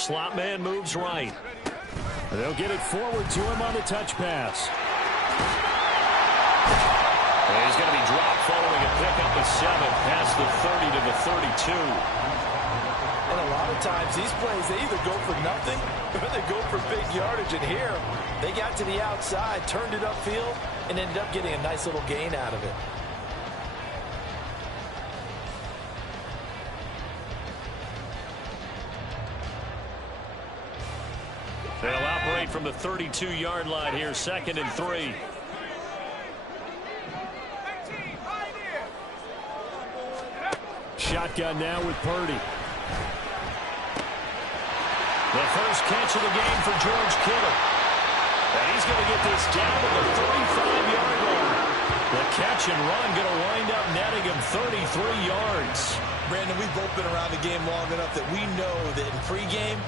Slot man moves right. They'll get it forward to him on the touch pass. And he's going to be dropped following a pickup of 7 past the 30 to the 32. And a lot of times these plays, they either go for nothing or they go for big yardage. And here, they got to the outside, turned it upfield, and ended up getting a nice little gain out of it. They'll operate from the 32-yard line here, 2nd and 3. Shotgun now with Purdy. The first catch of the game for George Kittle. And he's going to get this down to the 35-yard line. The catch and run going to wind up netting him 33 yards. Brandon, we've both been around the game long enough that we know that in pregame,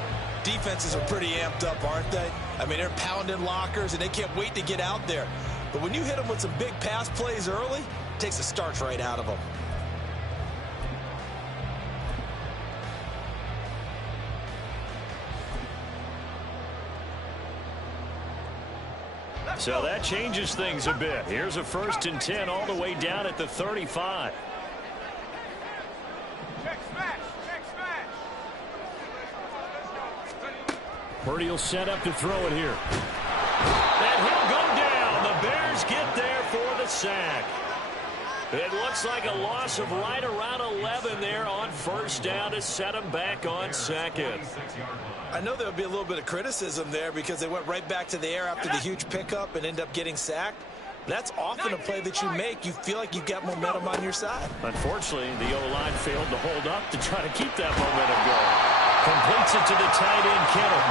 defenses are pretty amped up, aren't they? I mean, they're pounding lockers, and they can't wait to get out there. But when you hit them with some big pass plays early, it takes the starch right out of them. So that changes things a bit. Here's a 1st and 10 all the way down at the 35. Purdy will set up to throw it here. And he'll go down. The Bears get there for the sack. It looks like a loss of right around 11 there on 1st down to set him back on 2nd. I know there'll be a little bit of criticism there because they went right back to the air after the huge pickup and end up getting sacked. That's often a play that you make. You feel like you've got momentum on your side. Unfortunately, the O-line failed to hold up to try to keep that momentum going. Completes it to the tight end, Kittle.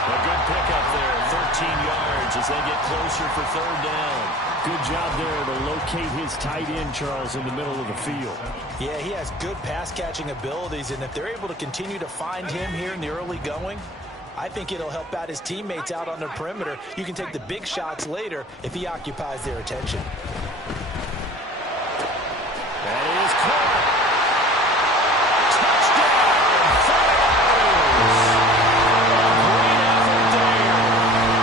A good pickup there, 13 yards as they get closer for 3rd down. Good job there to locate his tight end, Charles, in the middle of the field. Yeah, he has good pass-catching abilities, and if they're able to continue to find him here in the early going, I think it'll help out his teammates out on the perimeter. You can take the big shots later if he occupies their attention. That is caught. Touchdown, 49ers. Great effort there.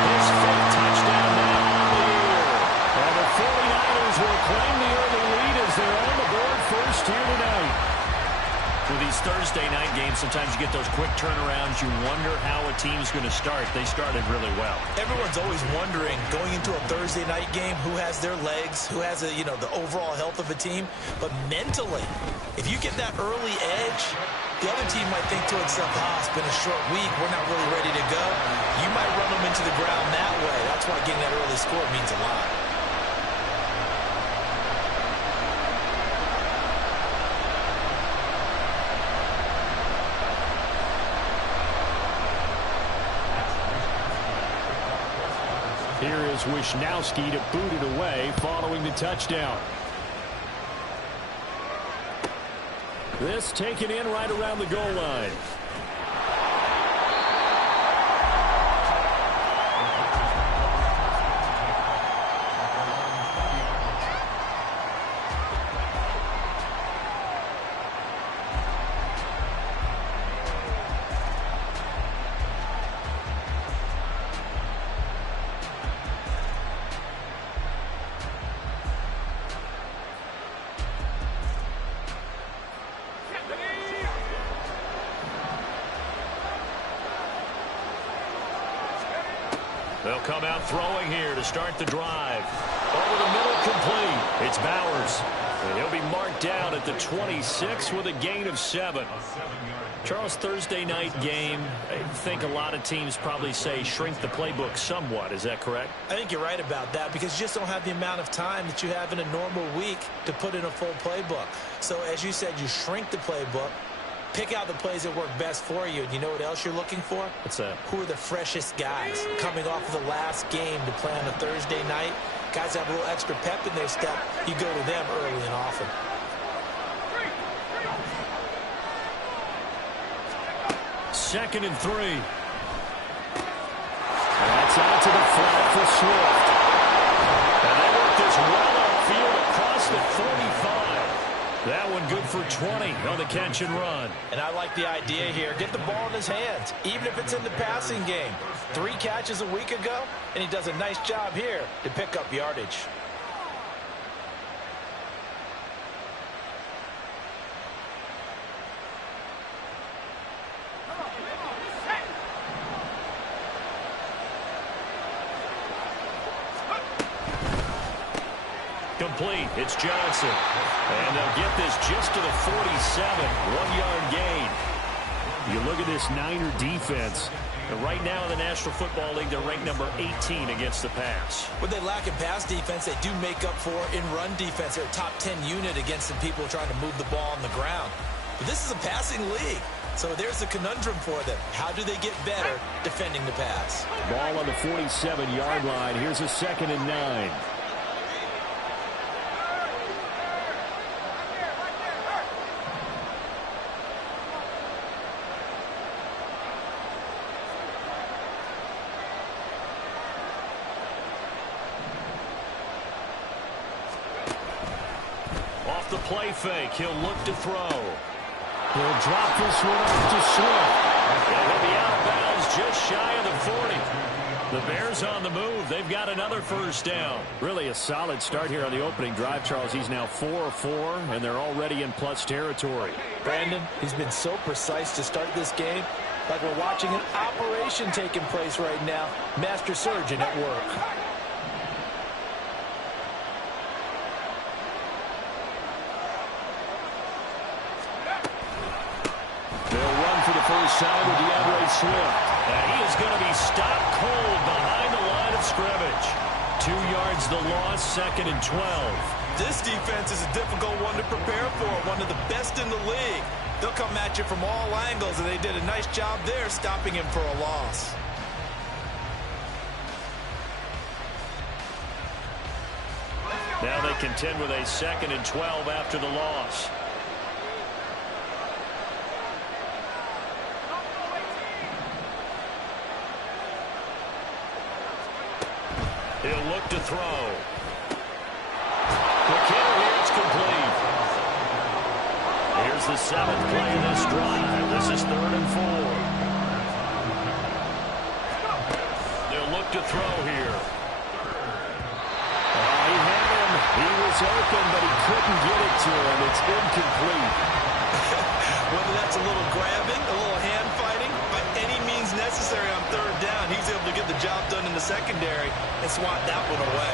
His 5th touchdown now on the year. And the 49ers will claim the early lead as they're on the board first here tonight. With these Thursday night games, sometimes you get those quick turnarounds. You wonder how a team's going to start. They started really well. Everyone's always wondering, going into a Thursday night game, who has their legs, who has the overall health of a team. But mentally, if you get that early edge, the other team might think to itself, it's been a short week, we're not really ready to go. You might run them into the ground that way. That's why getting that early score means a lot. Here is Wisnowski to boot it away following the touchdown. This taken in right around the goal line. They'll come out throwing here to start the drive. Over the middle, complete. It's Bowers. And he'll be marked down at the 26 with a gain of 7. Charles, Thursday night game, I think a lot of teams probably say shrink the playbook somewhat. Is that correct? I think you're right about that because you just don't have the amount of time that you have in a normal week to put in a full playbook. So as you said, you shrink the playbook. Pick out the plays that work best for you. And you know what else you're looking for? What's that? Who are the freshest guys coming off of the last game to play on a Thursday night? Guys have a little extra pep in their step. You go to them early and often. Second and 3. That's out to the flat for Swift. And they work this well upfield across the 45. That one good for 20 on the catch and run. And I like the idea here. Get the ball in his hands, even if it's in the passing game. 3 catches a week ago, and he does a nice job here to pick up yardage. Complete. It's Johnson. And they'll get this just to the 47. 1-yard gain. You look at this Niner defense. And right now in the National Football League, they're ranked number 18 against the pass. What they lack in pass defense, they do make up for in run defense. They're a top 10 unit against some people trying to move the ball on the ground. But this is a passing league. So there's a conundrum for them. How do they get better defending the pass? Ball on the 47-yard line. Here's a 2nd and 9. Off the play fake, he'll look to throw. He'll drop this one off to Swift. And he'll be out of bounds just shy of the 40. The Bears on the move. They've got another first down. Really a solid start here on the opening drive, Charles. He's now 4 of 4, and they're already in plus territory. Brandon, he's been so precise to start this game. Like we're watching an operation taking place right now. Master surgeon at work. First time with DeAndre Swift. And he is going to be stopped cold behind the line of scrimmage. 2 yards the loss, 2nd and 12. This defense is a difficult one to prepare for, one of the best in the league. They'll come at you from all angles, and they did a nice job there stopping him for a loss. Now they contend with a 2nd and 12 after the loss. He'll look to throw. McKinnon here, it's complete. Here's the 7th play of this drive. This is 3rd and 4. They'll look to throw here. He had him. He was open, but he couldn't get it to him. It's incomplete. Whether that's a little grabbing, a little hand fighting, by any means necessary on 3rd down, he's able to get the job done in the secondary and swat that one away.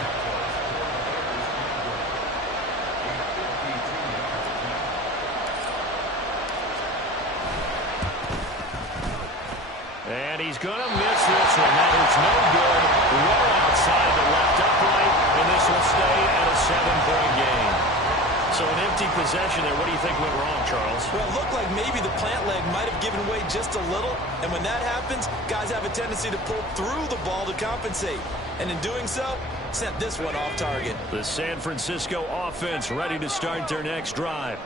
And he's going to miss this one. That is no good. Well outside the left upright, and this will stay at a 7-point game. So an empty possession there. What do you think went wrong, Charles? Well, it looked like maybe the plant leg might have given way just a little. And when that happens, guys have a tendency to pull through the ball to compensate. And in doing so, sent this one off target. The San Francisco offense ready to start their next drive.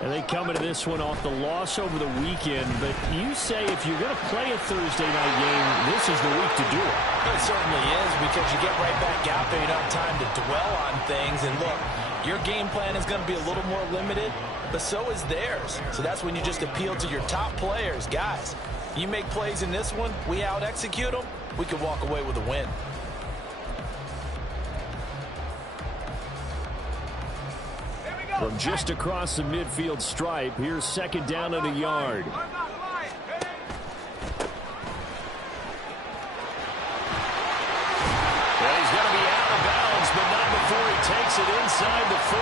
And they come into this one off the loss over the weekend. But you say if you're going to play a Thursday night game, this is the week to do it. It certainly is, because you get right back out there. You don't have time to dwell on things. And look, your game plan is going to be a little more limited, but so is theirs. So that's when you just appeal to your top players. Guys, you make plays in this one, we out-execute them, we can walk away with a win. From just across the midfield stripe, here's 2nd down and a yard. Yeah, he's going to be out of bounds, but not before he takes it inside the 40.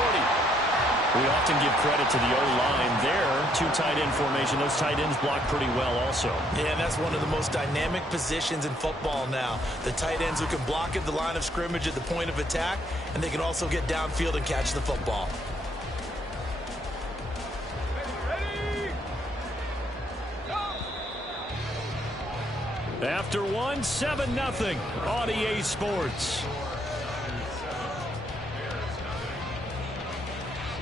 We often give credit to the O-line there. 2 tight end formation. Those tight ends block pretty well also. Yeah, and that's one of the most dynamic positions in football now. The tight ends who can block at the line of scrimmage at the point of attack, and they can also get downfield and catch the football. After one, 7-0 on EA Sports.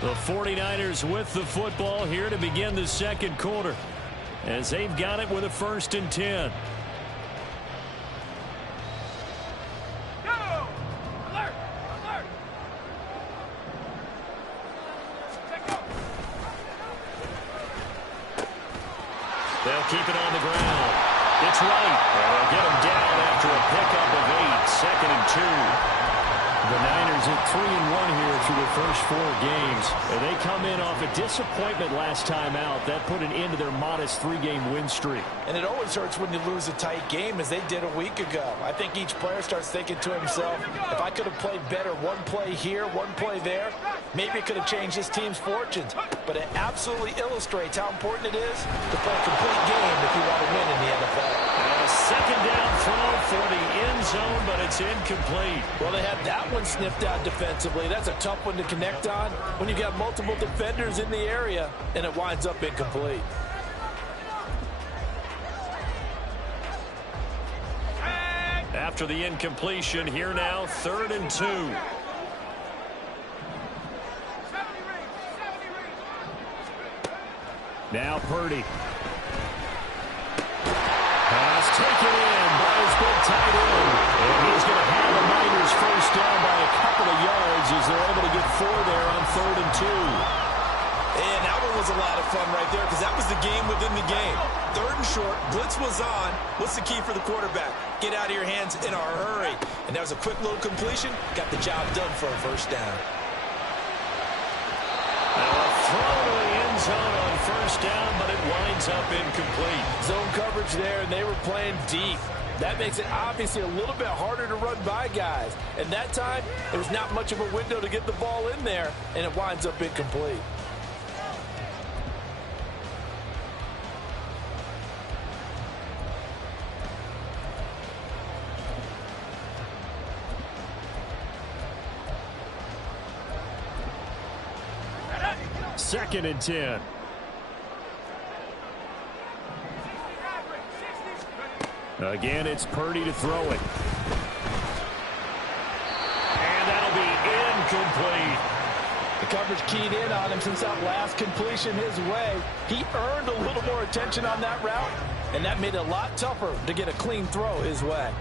The 49ers with the football here to begin the 2nd quarter, as they've got it with a 1st and 10. keep it on the ground. It's right. And they'll get him down after a pickup of 8, 2nd and 2. The Niners at 3-1 here through the first 4 games. And they come in off a disappointment last time out. That put an end to their modest 3-game win streak. And it always hurts when you lose a tight game, as they did a week ago. I think each player starts thinking to himself, if I could have played better one play here, one play there, maybe it could have changed this team's fortunes. But it absolutely illustrates how important it is to play a complete game if you want to win in the NFL. A second down throw for the end zone, but it's incomplete. Well, they had that one sniffed out defensively. That's a tough one to connect on when you've got multiple defenders in the area, and it winds up incomplete. After the incompletion, here now, 3rd and 2. Now Purdy. Pass taken in by his big tight end. And he's going to have the Niners first down by a couple of yards as they're able to get 4 there on 3rd and 2. And that one was a lot of fun right there because that was the game within the game. 3rd and short, blitz was on. What's the key for the quarterback? Get out of your hands in a hurry. And that was a quick little completion. Got the job done for a first down. Now a throw to the end zone on first down, but it winds up incomplete. Zone coverage there, and they were playing deep. That makes it obviously a little bit harder to run by guys. And that time, there was not much of a window to get the ball in there, and it winds up incomplete. Second and 10. Again, it's Purdy to throw it. And that'll be incomplete. The coverage keyed in on him since that last completion his way. He earned a little more attention on that route, and that made it a lot tougher to get a clean throw his way.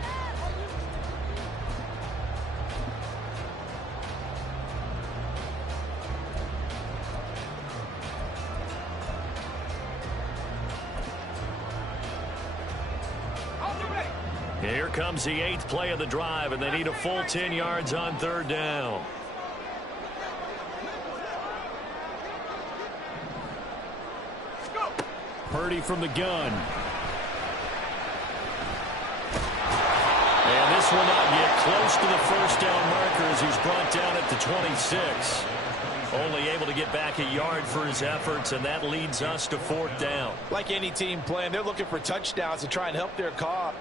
Here comes the 8th play of the drive, and they need a full 10 yards on 3rd down. Purdy from the gun. And this will not get close to the first down marker as he's brought down at the 26. Only able to get back a yard for his efforts, and that leads us to 4th down. Like any team playing, they're looking for touchdowns to try and help their cause.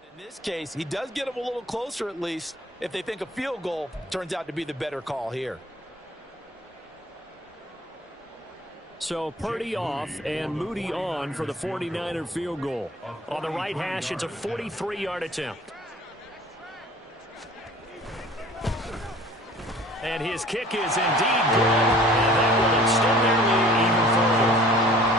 In this case, he does get them a little closer at least if they think a field goal turns out to be the better call here. So Purdy off and Moody on for the 49er field goal. On the right hash, it's a 43-yard attempt. And his kick is indeed good, and that will extend their lead even further.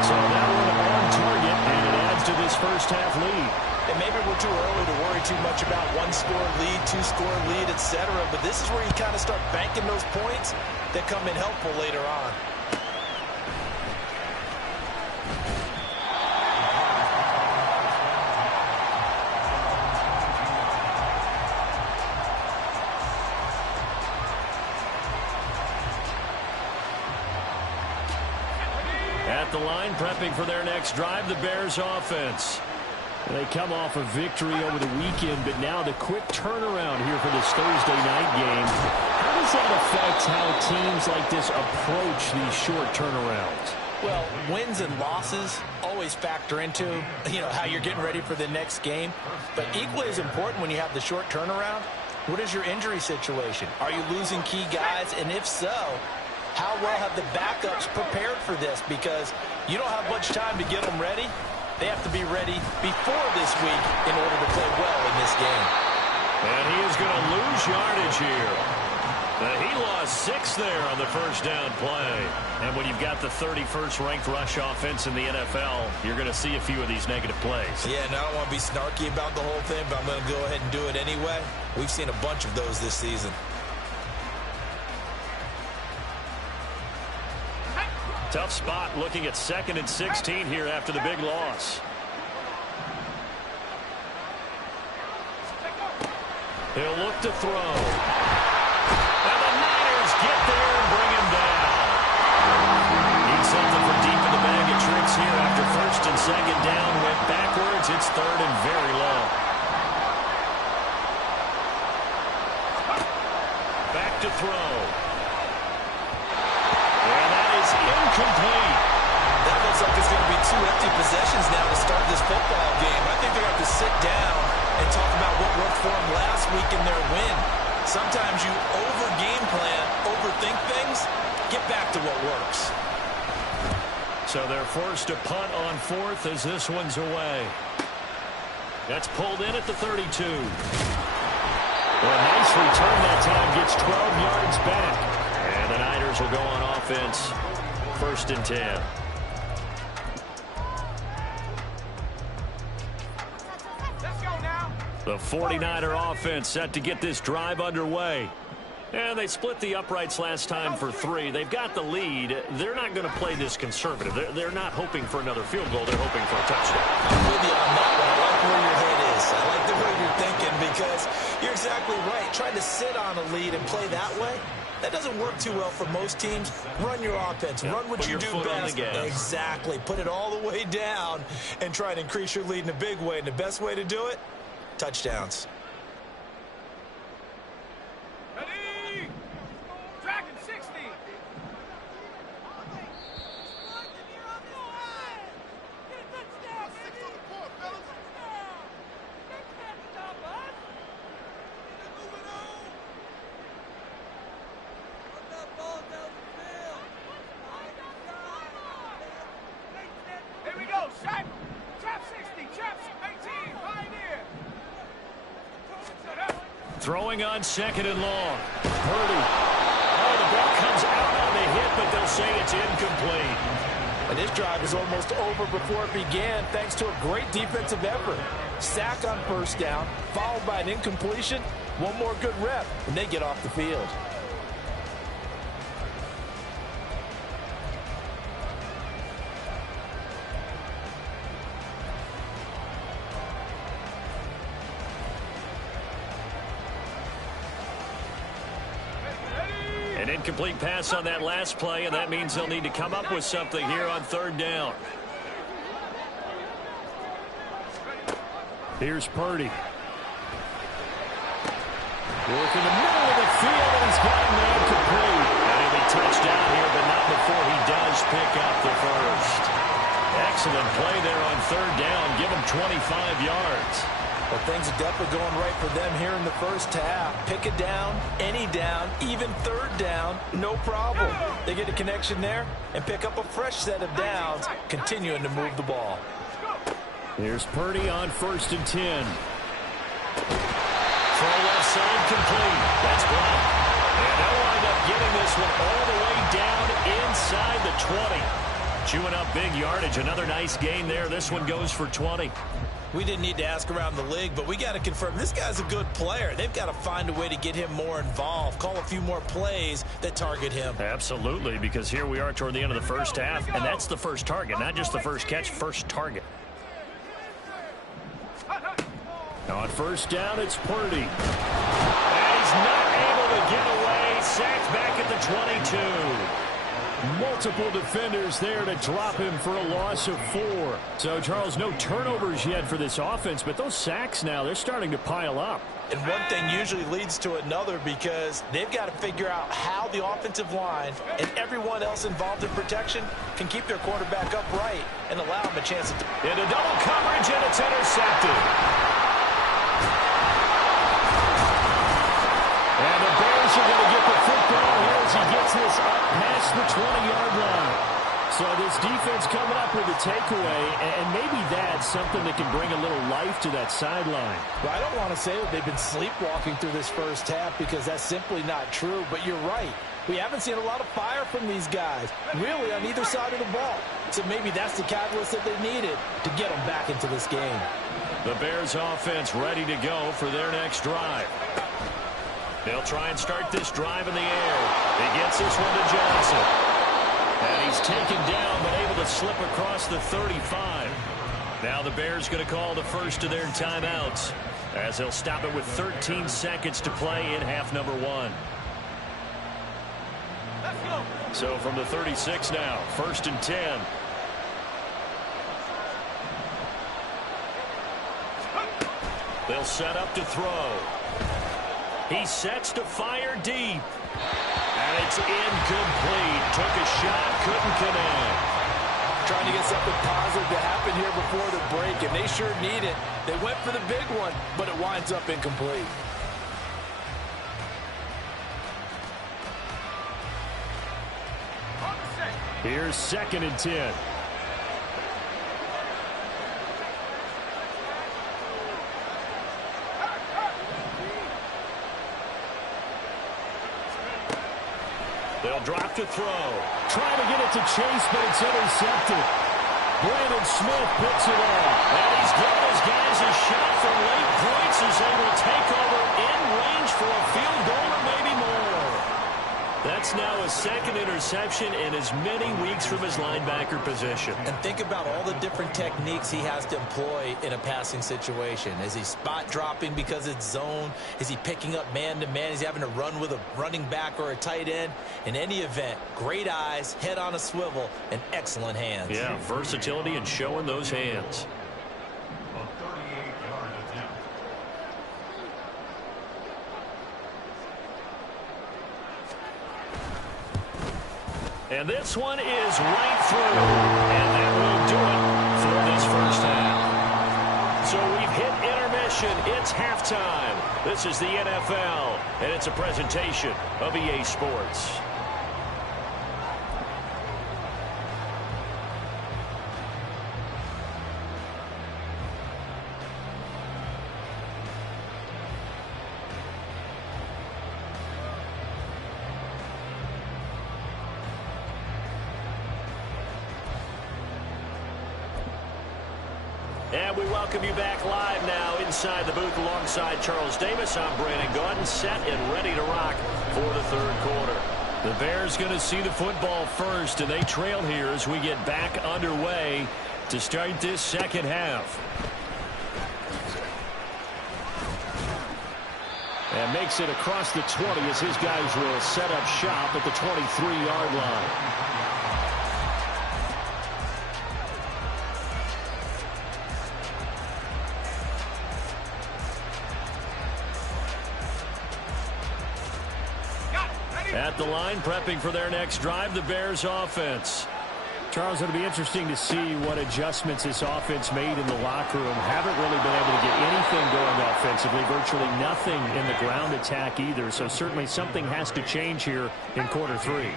So that one on target, and it adds to this first half lead. And maybe we're too early to worry too much about one-score lead, two-score lead, etc. But this is where you kind of start banking those points that come in helpful later on. At the line, prepping for their next drive, the Bears offense. They come off a victory over the weekend, but now the quick turnaround here for this Thursday night game. How does that affect how teams like this approach these short turnarounds? Well, wins and losses always factor into, how you're getting ready for the next game. But equally as important when you have the short turnaround, what is your injury situation? Are you losing key guys? And if so, how well have the backups prepared for this? Because you don't have much time to get them ready. They have to be ready before this week in order to play well in this game. And he is going to lose yardage here. He lost 6 there on the first down play. And when you've got the 31st ranked rush offense in the NFL, you're going to see a few of these negative plays. Yeah, and I don't want to be snarky about the whole thing, but I'm going to go ahead and do it anyway. We've seen a bunch of those this season. Tough spot looking at 2nd and 16 here after the big loss. He'll look to throw. And the Niners get there and bring him down. Need something for deep in the bag of tricks here after 1st and 2nd down. Went backwards. It's 3rd and very long. Back to throw. Incomplete. That looks like it's going to be 2 empty possessions now to start this football game. I think they're going to have to sit down and talk about what worked for them last week in their win. Sometimes you over-game plan, overthink things, get back to what works. So they're forced to punt on 4th as this one's away. That's pulled in at the 32. Well, a nice return that time, gets 12 yards back. And the Niners will go on offense. 1st and 10. Let's go now. The 49er offense set to get this drive underway. And they split the uprights last time for 3. They've got the lead. They're not going to play this conservative. They're not hoping for another field goal. They're hoping for a touchdown. I'm with you on that one. I like where your head is. I like the way you're thinking because you're exactly right. Trying to sit on a lead and play that way, that doesn't work too well for most teams. Run your offense. Run what you do best. Exactly. Put it all the way down and try and increase your lead in a big way. And the best way to do it, touchdowns. Ready? Dragon 60. Here we go, Shaq. Trap 60, Trap 18, Pioneer. Throwing on 2nd and long. Purdy. Oh, the ball comes out on the hit, but they'll say it's incomplete. And this drive is almost over before it began thanks to a great defensive effort. Sack on 1st down, followed by an incompletion. One more good rep, and they get off the field. An incomplete pass on that last play, and that means they'll need to come up with something here on 3rd down. Here's Purdy. Work in the middle of the field, and he's got him there complete. And he'll be touchdown here, but not before he does pick up the 1st. Excellent play there on 3rd down. Give him 25 yards. Well, things are definitely going right for them here in the first half. Pick a down, any down, even 3rd down, no problem. They get a connection there and pick up a fresh set of downs, continuing to move the ball. Here's Purdy on 1st and 10. Throw left side complete. That's blocked. And they'll wind up getting this one all the way down inside the 20. Chewing up big yardage. Another nice gain there. This one goes for 20. We didn't need to ask around the league, but we got to confirm this guy's a good player. They've got to find a way to get him more involved, call a few more plays that target him. Absolutely, because here we are toward the end of the first half, and that's the first target, not just the first catch, first target. On 1st down, it's Purdy. And he's not able to get away. Sacked back at the 22. Multiple defenders there to drop him for a loss of 4. So, Charles, no turnovers yet for this offense, but those sacks now, they're starting to pile up. And one thing usually leads to another because they've got to figure out how the offensive line and everyone else involved in protection can keep their quarterback upright and allow him a chance to... Into double coverage, and it's intercepted. And the Bears are going to get the football here as he gets this up past 20-yard line. So this defense coming up with a takeaway, and maybe that's something that can bring a little life to that sideline. Well, I don't want to say that they've been sleepwalking through this first half because that's simply not true, but you're right. We haven't seen a lot of fire from these guys, really, on either side of the ball. So maybe that's the catalyst that they needed to get them back into this game. The Bears offense ready to go for their next drive. They'll try and start this drive in the air. He gets this one to Johnson. And he's taken down, but able to slip across the 35. Now the Bears going to call the first of their timeouts, as they'll stop it with 13 seconds to play in half number 1. Let's go. So from the 36 now, 1st and 10. They'll set up to throw. He sets to fire deep. And it's incomplete. Took a shot, couldn't connect. Trying to get something positive to happen here before the break, and they sure need it. They went for the big one, but it winds up incomplete. Here's 2nd and 10. They'll drop to throw. Trying to get it to Chase, but it's intercepted. Brandon Smith picks it up. And he's got his guys a shot from late points as they will take over in range for a field goal or maybe more. That's now a 2nd interception in as many weeks from his linebacker position. And think about all the different techniques he has to employ in a passing situation. Is he spot dropping because it's zone? Is he picking up man-to-man? Is he having to run with a running back or a tight end? In any event, great eyes, head on a swivel, and excellent hands. Yeah, versatility and showing those hands. And this one is right through. And that will do it for this first half. So we've hit intermission. It's halftime. This is the NFL, and it's a presentation of EA Sports. And we welcome you back live now inside the booth alongside Charles Davis. I'm Brandon Gaudin, set and ready to rock for the 3rd quarter. The Bears going to see the football first, and they trail here as we get back underway to start this 2nd half. And makes it across the 20 as his guys will set up shop at the 23-yard line. At the line, prepping for their next drive, the Bears offense. Charles, it'll be interesting to see what adjustments this offense made in the locker room. Haven't really been able to get anything going offensively, virtually nothing in the ground attack either. So certainly something has to change here in quarter 3.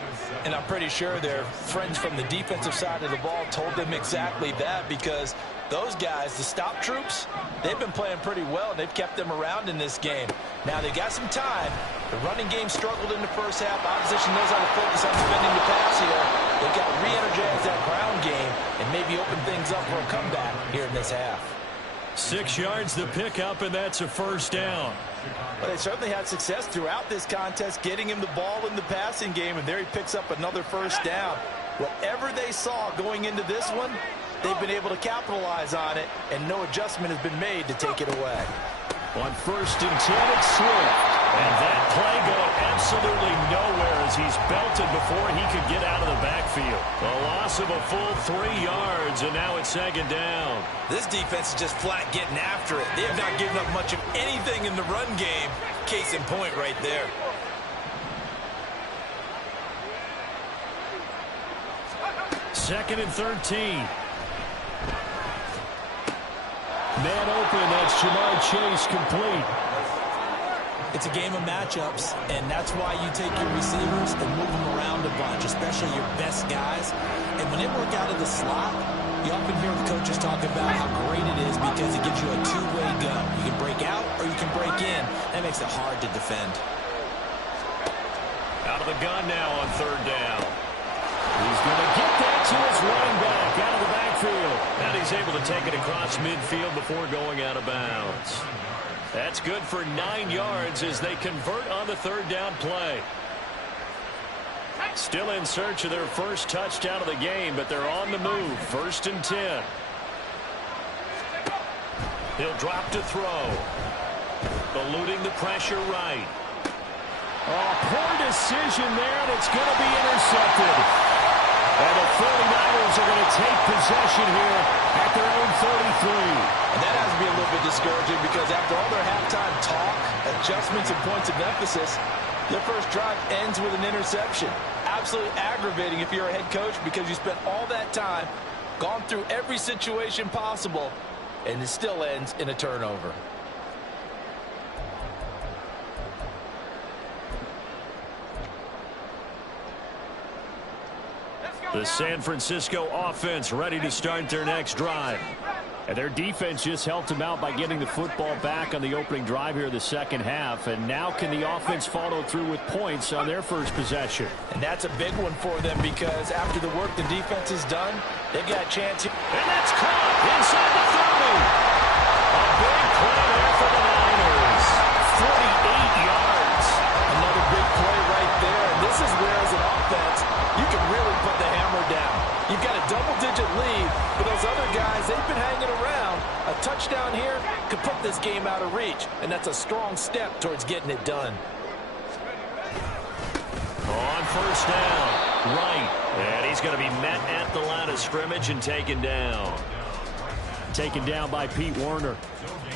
And I'm pretty sure their friends from the defensive side of the ball told them exactly that, because those guys, the stop troops, they've been playing pretty well, and they've kept them around in this game. Now, they got some time. The running game struggled in the first half. Opposition knows how to focus on defending the pass here. They've got to re-energize that ground game and maybe open things up for a comeback here in this half. 6 yards the pickup, and that's a 1st down. Well, they certainly had success throughout this contest, getting him the ball in the passing game, and there he picks up another 1st down. Whatever they saw going into this one, they've been able to capitalize on it, and no adjustment has been made to take it away. On 1st and 10, it's Swift. And that play going absolutely nowhere as he's belted before he could get out of the backfield. A loss of a full 3 yards, and now it's 2nd down. This defense is just flat getting after it. They have not given up much of anything in the run game. Case in point right there. Second and 13. Man open, that's Jamar Chase complete. It's a game of matchups, and that's why you take your receivers and move them around a bunch, especially your best guys. And when they work out of the slot, you often hear the coaches talk about how great it is because it gives you a two-way go. You can break out or you can break in. That makes it hard to defend. Out of the gun now on third down. He's going to get that to his running back out of the backfield. And he's able to take it across midfield before going out of bounds. That's good for 9 yards as they convert on the third down play. Still in search of their first touchdown of the game, but they're on the move. 1st and 10. He'll drop to throw. Eluding the pressure right. Oh, poor decision there, and it's going to be intercepted. And the 49ers are going to take possession here at their own 33. And that has to be a little bit discouraging because after all their halftime talk, adjustments, and points of emphasis, their first drive ends with an interception. Absolutely aggravating if you're a head coach because you spent all that time, gone through every situation possible, and it still ends in a turnover. The San Francisco offense ready to start their next drive. And their defense just helped them out by getting the football back on the opening drive here in the second half. And now can the offense follow through with points on their first possession? And that's a big one for them because after the work the defense has done, they've got a chance here. And that's caught inside the 30. A big play there for the Niners. 48 yards. Another big play right there. And this is where, as an offense, you can really put the hammer down. You've got a double-digit lead, but those other guys, they've been hanging around. A touchdown here could put this game out of reach, and that's a strong step towards getting it done. On first down, right. And he's going to be met at the line of scrimmage and taken down. Taken down by Pete Werner.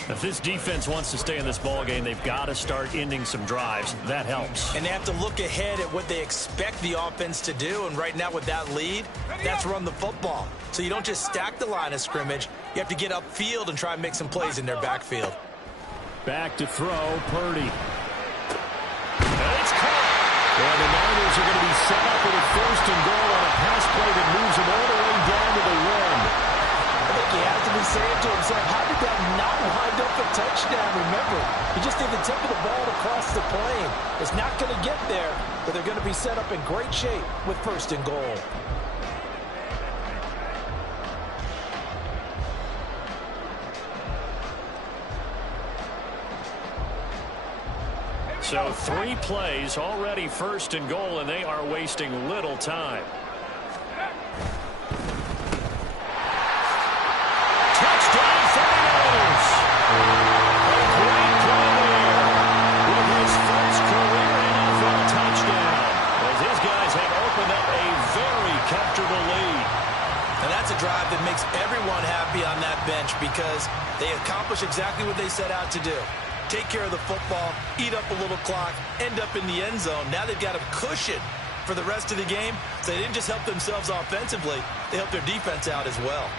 If this defense wants to stay in this ballgame, they've got to start ending some drives. That helps. And they have to look ahead at what they expect the offense to do. And right now with that lead, that's run the football. So you don't just stack the line of scrimmage. You have to get upfield and try and make some plays in their backfield. Back to throw, Purdy. And it's caught. And the Niners are going to be set up with a 1st and goal on a pass play that moves them all the way down to the 1. I think he has to be saying to himself, how did that not wind up a touchdown? Remember, you just need the tip of the ball to cross the plane. It's not going to get there, but they're going to be set up in great shape with 1st and goal. So 3 plays already 1st and goal, and they are wasting little time. Touchdown 49ers! A great play there with his first career NFL touchdown, as his guys have opened up a very comfortable lead. And that's a drive that makes everyone happy on that bench because they accomplish exactly what they set out to do. Take care of the football, eat up a little clock, end up in the end zone. Now they've got a cushion for the rest of the game. So they didn't just help themselves offensively, they helped their defense out as well.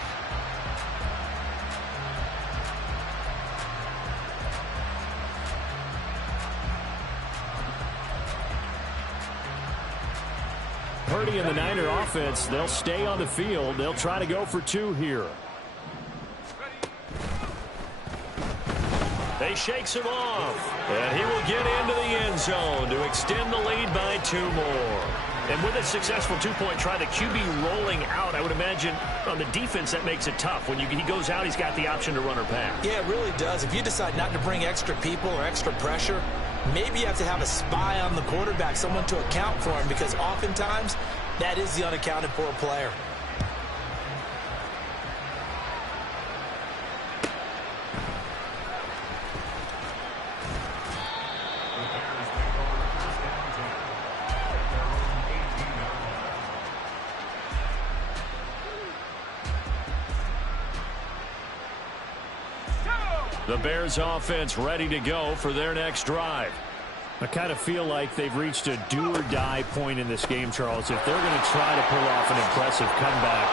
Purdy and the Niner offense, they'll stay on the field. They'll try to go for 2 here. They shakes him off, and he will get into the end zone to extend the lead by 2 more. And with a successful 2-point try, the QB rolling out, I would imagine on the defense that makes it tough. When he goes out, he's got the option to run or pass. Yeah, it really does. If you decide not to bring extra people or extra pressure, maybe you have to have a spy on the quarterback, someone to account for him, because oftentimes that is the unaccounted for player. The Bears offense ready to go for their next drive. I kind of feel like they've reached a do-or-die point in this game, Charles. If they're going to try to pull off an impressive comeback,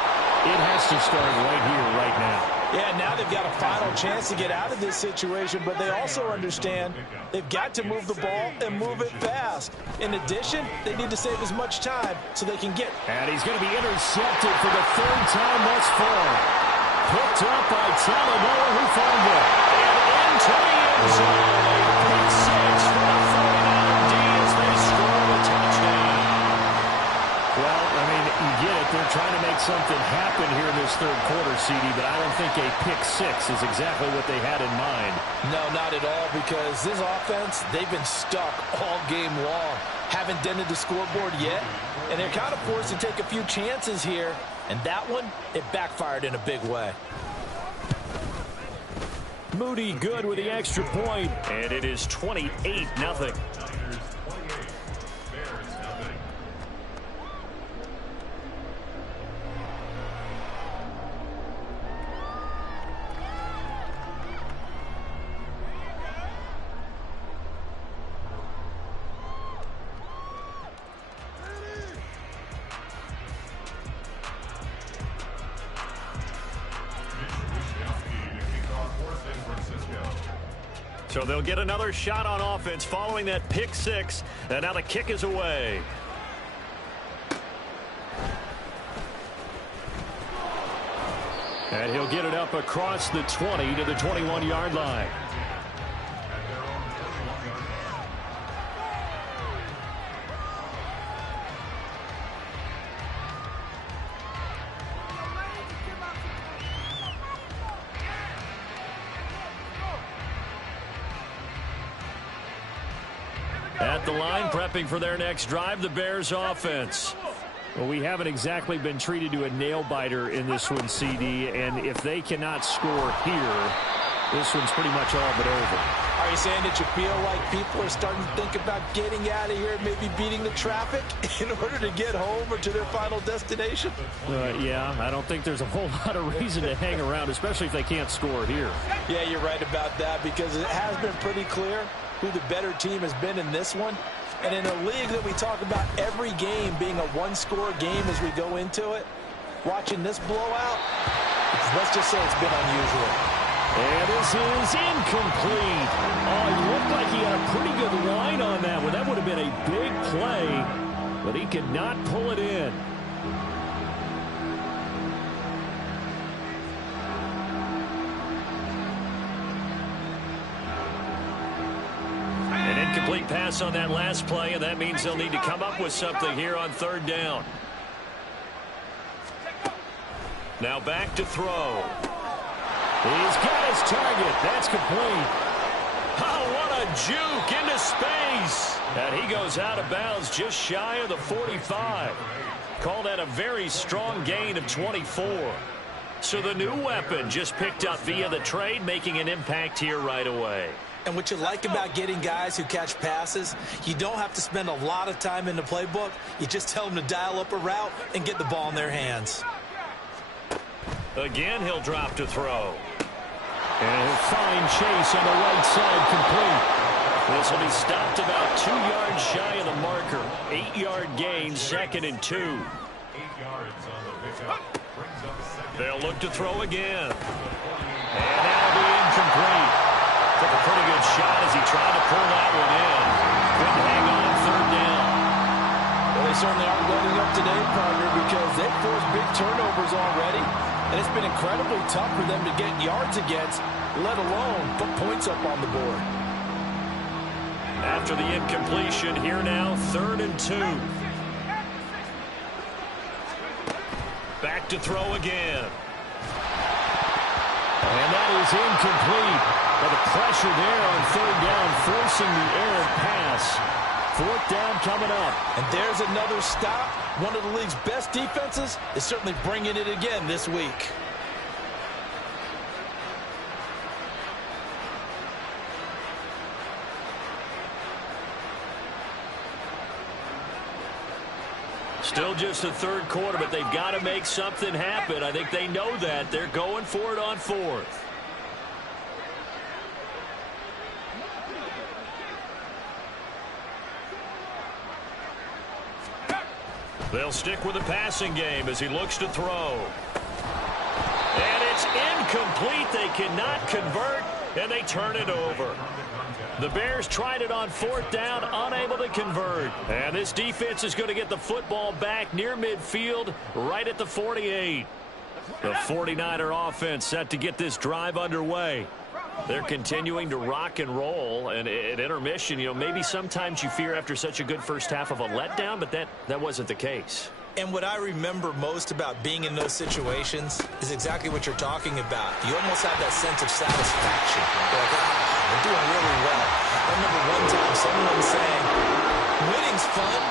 it has to start right here, right now. Yeah, now they've got a final chance to get out of this situation, but they also understand they've got to move the ball and move it fast. In addition, they need to save as much time so they can get. And he's going to be intercepted for the third time thus far. Picked up by Talanoa Hufanga. And into the end zone. A pick six for the 49er D as they score the touchdown. Well, I mean, you get it. They're trying to make something happen here in this third quarter, CD, but I don't think a pick six is exactly what they had in mind. No, not at all, because this offense, they've been stuck all game long. Haven't dented the scoreboard yet, and they're kind of forced to take a few chances here, and that one, it backfired in a big way. Moody good with the extra point, and it is 28-0. So they'll get another shot on offense following that pick six, and now the kick is away. And he'll get it up across the 20 to the 21-yard line. At the line, prepping for their next drive, the Bears offense. Well, we haven't exactly been treated to a nail-biter in this one, CD, and if they cannot score here, this one's pretty much all but over. Are you saying that you feel like people are starting to think about getting out of here, maybe beating the traffic in order to get home or to their final destination? Yeah, I don't think there's a whole lot of reason to hang around, especially if they can't score here. Yeah, you're right about that, because it has been pretty clear who the better team has been in this one. And in a league that we talk about every game being a one-score game as we go into it, watching this blowout, let's just say it's been unusual. And this is incomplete. Oh, he looked like he had a pretty good line on that one. That would have been a big play, but he could not pull it in. An incomplete pass on that last play, and that means they'll need to come up with something here on third down. Now back to throw. He's got his target. That's complete. Oh, what a juke into space. And he goes out of bounds just shy of the 45. Called that a very strong gain of 24. So the new weapon just picked up via the trade, making an impact here right away. And what you like about getting guys who catch passes, you don't have to spend a lot of time in the playbook. You just tell them to dial up a route and get the ball in their hands. Again, he'll drop to throw. And he'll find Chase on the right side complete. This will be stopped about 2 yards shy of the marker. 8-yard gain, 2nd and 2. 8 yards on the pickup. They'll look to throw again. And that'll be incomplete. Took a pretty good shot as he tried to pull that one in. Couldn't hang on third down. Well, they certainly aren't letting up today, partner, because they've forced big turnovers already. And it's been incredibly tough for them to get yards against, let alone put points up on the board. After the incompletion, here now, 3rd and 2. Back to throw again. And that is incomplete. But the pressure there on third down, forcing the errant pass. 4th down coming up. And there's another stop. One of the league's best defenses is certainly bringing it again this week. Still just the third quarter, but they've got to make something happen. I think they know that. They're going for it on 4th. They'll stick with the passing game as he looks to throw. And it's Incomplete. They cannot convert, and they turn it over. The Bears tried it on 4th down, unable to convert. And this defense is going to get the football back near midfield, right at the 48. The 49er offense set to get this drive underway. They're continuing to rock and roll, and at intermission, you know, maybe sometimes you fear after such a good first half of a letdown, but that wasn't the case. And what I remember most about being in those situations is exactly what you're talking about. You almost have that sense of satisfaction. You're like, we're doing really well. I remember one time someone saying, winning's fun,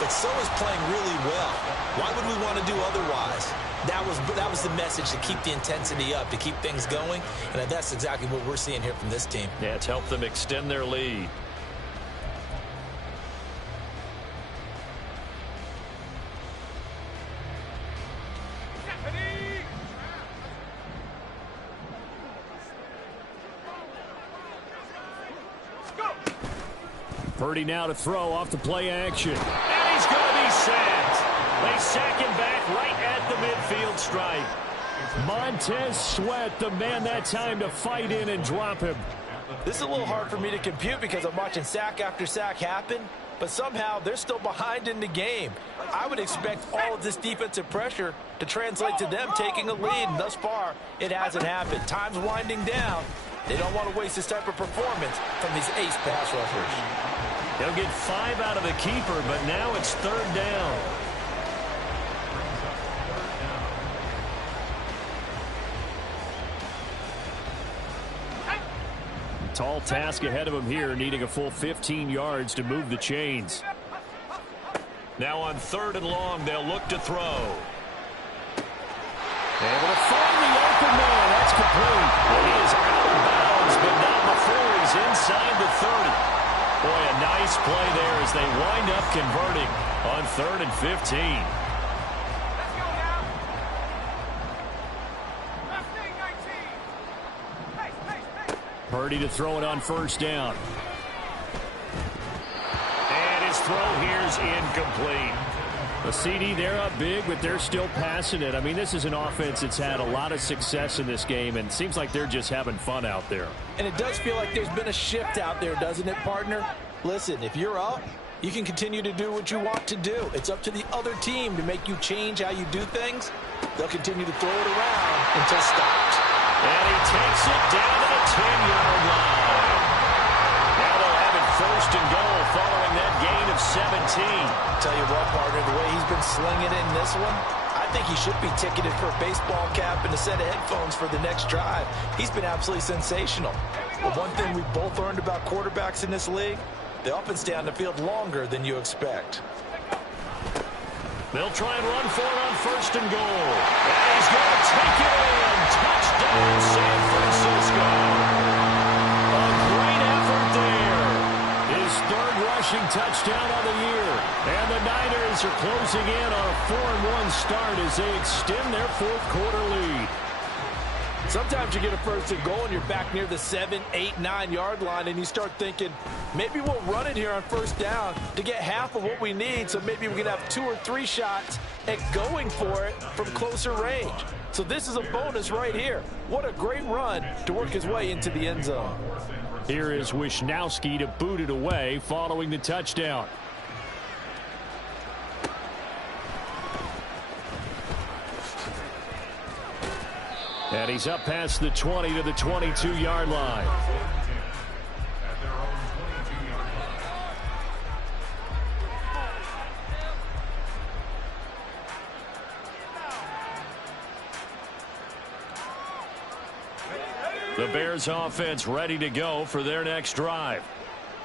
but so is playing really well. Why would we want to do otherwise? That was the message, to keep the intensity up, to keep things going, and that's exactly what we're seeing here from this team. Yeah, it's helped them extend their lead. Purdy now to throw off the play action. And he's going to be sacked. They sack him back right at the midfield stripe. Montez Sweat, the man that time to fight in and drop him. This is a little hard for me to compute because I'm watching sack after sack happen, but somehow they're still behind in the game. I would expect all of this defensive pressure to translate to them taking a lead, and thus far, it hasn't happened. Time's winding down. They don't want to waste this type of performance from these ace pass rushers. They'll get 5 out of the keeper, but now it's 3rd down. Tall task ahead of him here, needing a full 15 yards to move the chains. Now on 3rd and long, they'll look to throw. Able to find the open man. That's complete. He is out of bounds, but not before he's inside the 30. Boy, a nice play there as they wind up converting on 3rd and 15. Let's go now. Left thing, 19. Pace. Purdy to throw it on 1st down. And his throw here's incomplete. The CD, they're up big, but they're still passing it. I mean, this is an offense that's had a lot of success in this game, and it seems like they're just having fun out there. And it does feel like there's been a shift out there, doesn't it, partner? Listen, if you're up, you can continue to do what you want to do. It's up to the other team to make you change how you do things. They'll continue to throw it around until stopped. And he takes it down to the 10-yard line. Now they'll have it 1st and goal following that gain of 17. Tell you what, partner, the way he's been slinging it in this one, I think he should be ticketed for a baseball cap and a set of headphones for the next drive. He's been absolutely sensational. But one thing we've both learned about quarterbacks in this league, they often stay on the field longer than you expect. They'll try and run for it on 1st and goal. And he's going to take it in. Touchdown, San Francisco. A great effort there. His 3rd rushing touchdown on the year. And the Niners are closing in on a 4-1 start as they extend their 4th quarter lead. Sometimes you get a 1st and goal and you're back near the 7, 8, 9-yard line and you start thinking, maybe we'll run it here on 1st down to get half of what we need, so maybe we can have 2 or 3 shots at going for it from closer range. So this is a bonus right here. What a great run to work his way into the end zone. Here is Wisnowski to boot it away following the touchdown. And he's up past the 20 to the 22-yard line. The Bears offense ready to go for their next drive.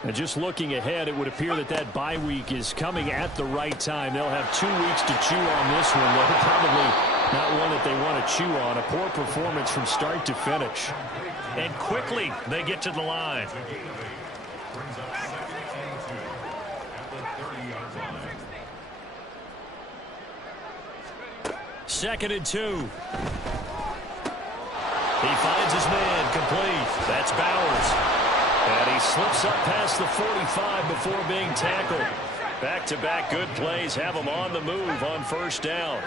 And just looking ahead, it would appear that that bye week is coming at the right time. They'll have 2 weeks to chew on this one. They'll probably not one that they want to chew on. A poor performance from start to finish. And quickly they get to the line. 2nd and 2. He finds his man complete. That's Bowers. And he slips up past the 45 before being tackled. Back-to-back good plays have him on the move on 1st down.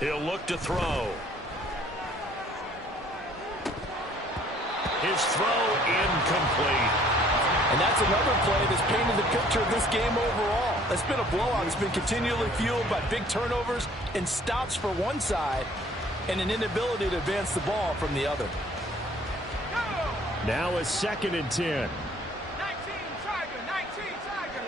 He'll look to throw. His throw incomplete. And that's another play that's painted the picture of this game overall. It's been a blowout. It's been continually fueled by big turnovers and stops for one side and an inability to advance the ball from the other. Now a 2nd and 10. 19 Tiger, 19 Tiger.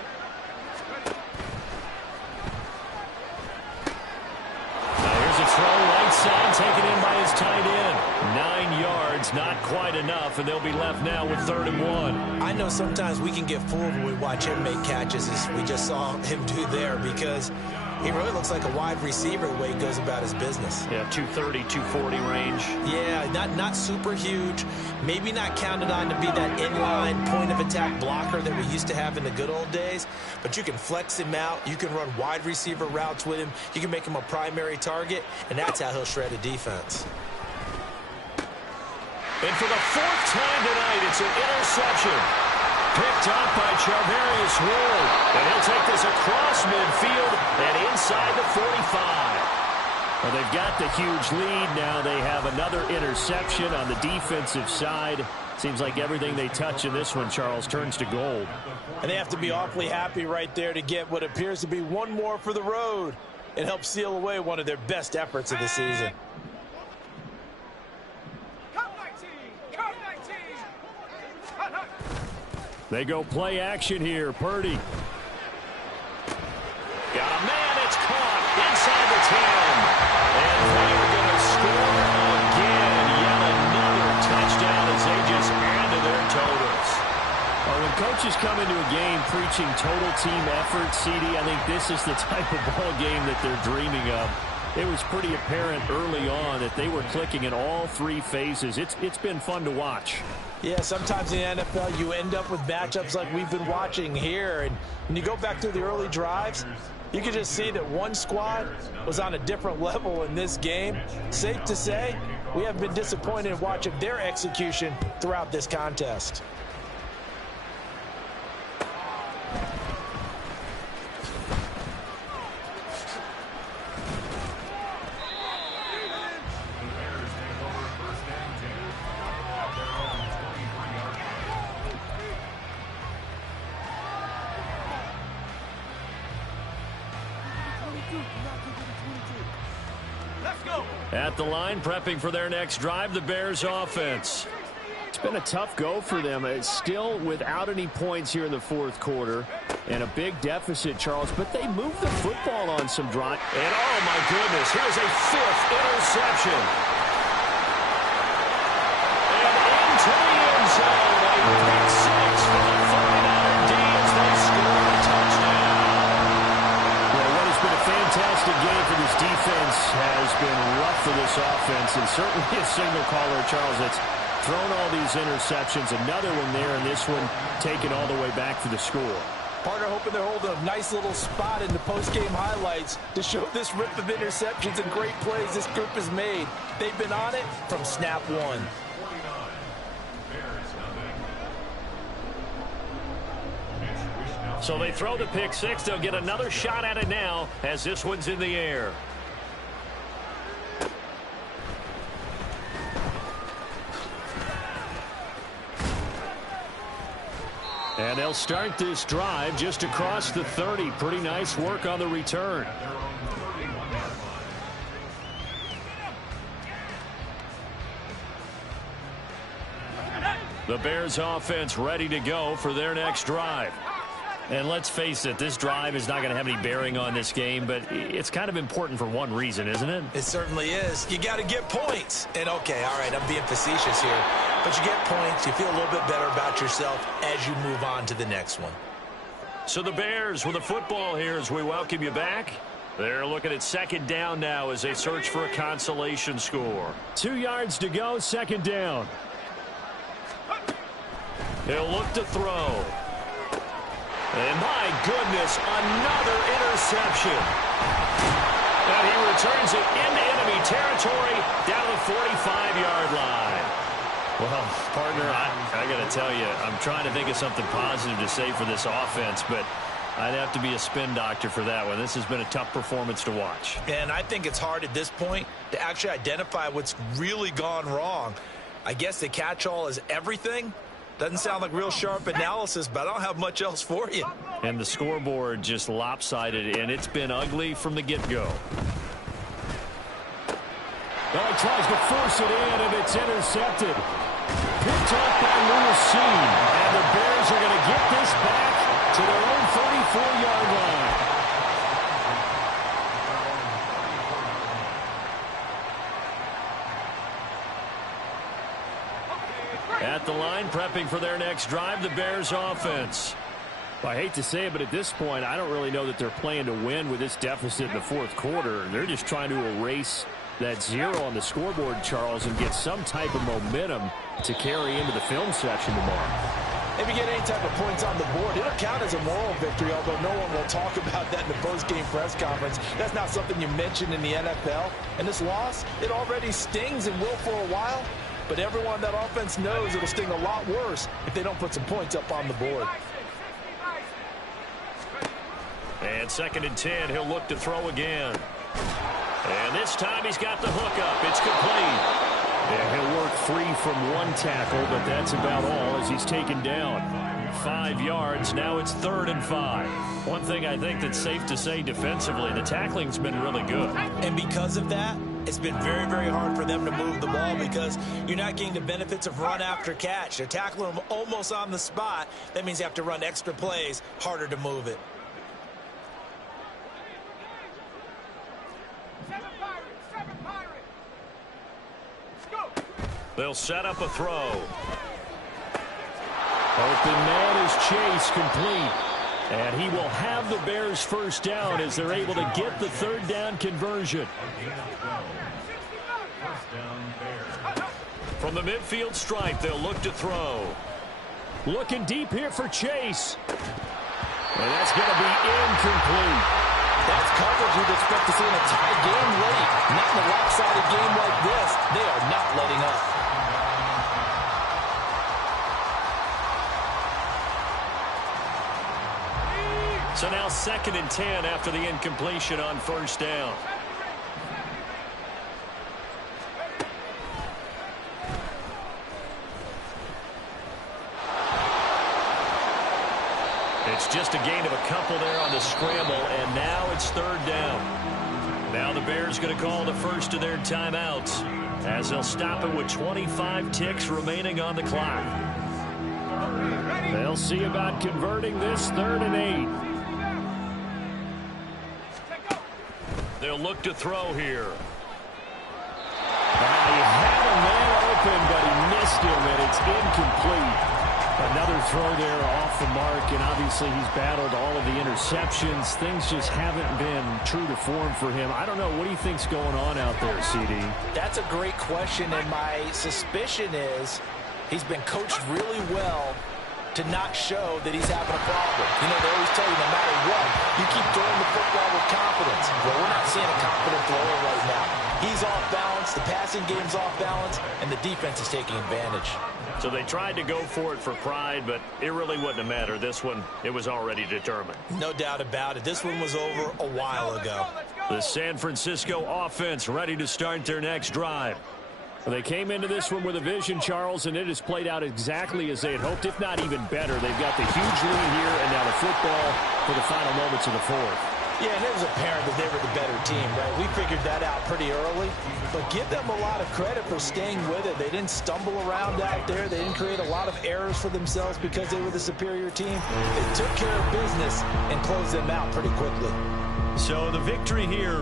Now here's a throw right side, taken in by his tight end. 9 yards, not quite enough, and they'll be left now with 3rd and 1. I know sometimes we can get fooled when we watch him make catches, as we just saw him do there, because he really looks like a wide receiver the way he goes about his business. Yeah, 230, 240 range. Yeah, not super huge. Maybe not counted on to be that inline point-of-attack blocker that we used to have in the good old days. But you can flex him out. You can run wide receiver routes with him. You can make him a primary target, and that's how he'll shred a defense. And for the 4th time tonight, it's an interception. Picked up by Charvarius Ward. And he'll take this across midfield and inside the 45. Well, they've got the huge lead. Now they have another interception on the defensive side. Seems like everything they touch in this one, Charles, turns to gold. And they have to be awfully happy right there to get what appears to be one more for the road and help seal away one of their best efforts of the season. They go play action here. Purdy. Got a man. It's caught inside the 10. And they're going to score again. Yet another touchdown as they just added their totals. Well, when coaches come into a game preaching total team effort, CD, I think this is the type of ball game that they're dreaming of. It was pretty apparent early on that they were clicking in all 3 phases. It's been fun to watch. Yeah, sometimes in the NFL you end up with matchups like we've been watching here. And when you go back to the early drives, you can just see that one squad was on a different level in this game. Safe to say, we have been disappointed in watching their execution throughout this contest. At the line, prepping for their next drive, the Bears offense. It's been a tough go for them. It's still without any points here in the 4th quarter. And a big deficit, Charles, but they moved the football on some drive. And oh my goodness, here's a 5th interception. And into the end zone, a pick 6 for the 49er D as they score a touchdown. Well, what has been a fantastic game for this defense has been rough for this offense, and certainly a signal caller, Charles, that's thrown all these interceptions. Another one there, and this one taken all the way back for the score. Partner hoping they're holding a nice little spot in the post-game highlights to show this rip of interceptions and great plays this group has made. They've been on it from snap one. So they throw the pick 6. They'll get another shot at it now as this one's in the air. And they'll start this drive just across the 30. Pretty nice work on the return. The Bears offense ready to go for their next drive. And let's face it, this drive is not going to have any bearing on this game, but it's kind of important for one reason, isn't it? It certainly is. You got to get points. And, okay, all right, I'm being facetious here. But you get points, you feel a little bit better about yourself as you move on to the next one. So the Bears with the football here as we welcome you back. They're looking at 2nd down now as they search for a consolation score. 2 yards to go, 2nd down. He'll look to throw. And my goodness, another interception. And he returns it into enemy territory down the 45-yard line. Well, partner, I got to tell you, I'm trying to think of something positive to say for this offense, but I'd have to be a spin doctor for that one. This has been a tough performance to watch. And I think it's hard at this point to actually identify what's really gone wrong. I guess the catch-all is everything. Doesn't sound like real sharp analysis, but I don't have much else for you. And the scoreboard just lopsided, and it's been ugly from the get-go. Well, he tries to force it in, and it's intercepted. Picked off by Lewis Cine. And the Bears are going to get this back to their own 34-yard line. At the line, prepping for their next drive, the Bears offense. Well, I hate to say it, but at this point, I don't really know that they're playing to win with this deficit in the fourth quarter. They're just trying to erase that 0 on the scoreboard, Charles, and get some type of momentum to carry into the film section tomorrow. If you get any type of points on the board, it'll count as a moral victory, although no one will talk about that in the post-game press conference. That's not something you mention in the NFL. And this loss, it already stings and will for a while. But everyone on that offense knows it'll sting a lot worse if they don't put some points up on the board. And 2nd and 10, he'll look to throw again. And this time he's got the hook up. It's complete. Yeah, he'll work free from one tackle, but that's about all as he's taken down. 5 yards. Now it's 3rd and 5. One thing I think that's safe to say defensively, the tackling's been really good. And because of that, it's been very, very hard for them to move the ball because you're not getting the benefits of run after catch. They're tackling them almost on the spot. That means you have to run extra plays, harder to move it. They'll set up a throw. Open man is Chase, complete. And he will have the Bears first down as they're able to get the 3rd down conversion. From the midfield stripe, they'll look to throw. Looking deep here for Chase. And that's going to be incomplete. That's coverage you'd expect to see in a tie game late. Not in a lopsided game like this. They are not letting up. So now 2nd and 10 after the incompletion on 1st down. It's just a gain of a couple there on the scramble, and now it's 3rd down. Now the Bears going to call the first of their timeouts as they'll stop it with 25 ticks remaining on the clock. They'll see about converting this 3rd and 8. They'll look to throw here. He had a man open, but he missed him, and it's incomplete. Another throw there off the mark, and obviously he's battled all of the interceptions. Things just haven't been true to form for him. I don't know. What do you think's going on out there, CD? That's a great question, and my suspicion is he's been coached really well to not show that he's having a problem. You know, they always tell you no matter what, you keep throwing the football with confidence. Well, we're not seeing a confident thrower right now. He's off balance, the passing game's off balance, and the defense is taking advantage. So they tried to go for it for pride, but it really wouldn't have mattered. This one, it was already determined. No doubt about it. This one was over a while ago. The San Francisco offense ready to start their next drive. Well, they came into this one with a vision, Charles, and it has played out exactly as they had hoped, if not even better. They've got the huge lead here, and now the football for the final moments of the 4th. Yeah, and it was apparent that they were the better team, right? We figured that out pretty early. But give them a lot of credit for staying with it. They didn't stumble around out there. They didn't create a lot of errors for themselves because they were the superior team. They took care of business and closed them out pretty quickly. So the victory here